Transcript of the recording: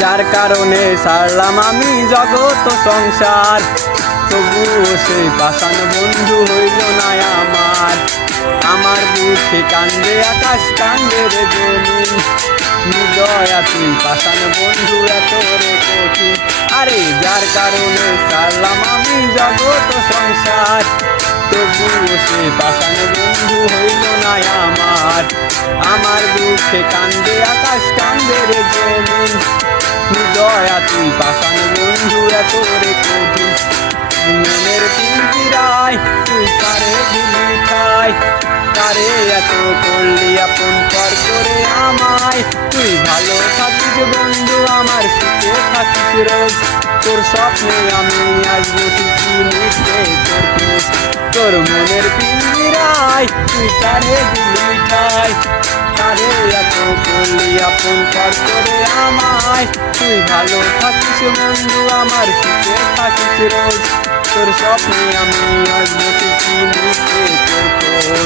যার কারণে ছাড়লাম আমি জগৎ সংসার, তবুও সেই পাষাণ বন্ধু হইল না আমার। আমার বুকে কান্দে আকাশ, কান্দে রে জমিন, নিদয়া তুই পাষাণ বন্ধু এত রে কঠিন। আরে যার কারণে ছাড়লাম আমি জগৎ সংসার, তবুও সেই পাষাণ বন্ধু হইল না আমার। আমার বুকে কান্দে আকাশ, কান্দে রে জমিন, নিদয়া তুই পাষাণ বন্ধু এত রে কঠিন। মনের পিঞ্জিরায় তুই কারে দিলি ঠাই, কারে এত করলি আপন পর করে আমায়। তুই ভালো থাকিস বন্ধু, আমার সুখে থাকিস রোজ, তোর স্বপ্নে আমি আসবো ঠিকই নিতে তোর খোঁজ। তোর মনের পিঞ্জিরায় তুই কারে দিলি ঠাই, কারে এত করলি আপন পর করে আমায়। তুই ভালো থাকিস বন্ধু, আমার সুখে থাকিস রোজ, তোর স্বপ্নে আমি আসবো ঠিকই নিতে তোর খোঁজ।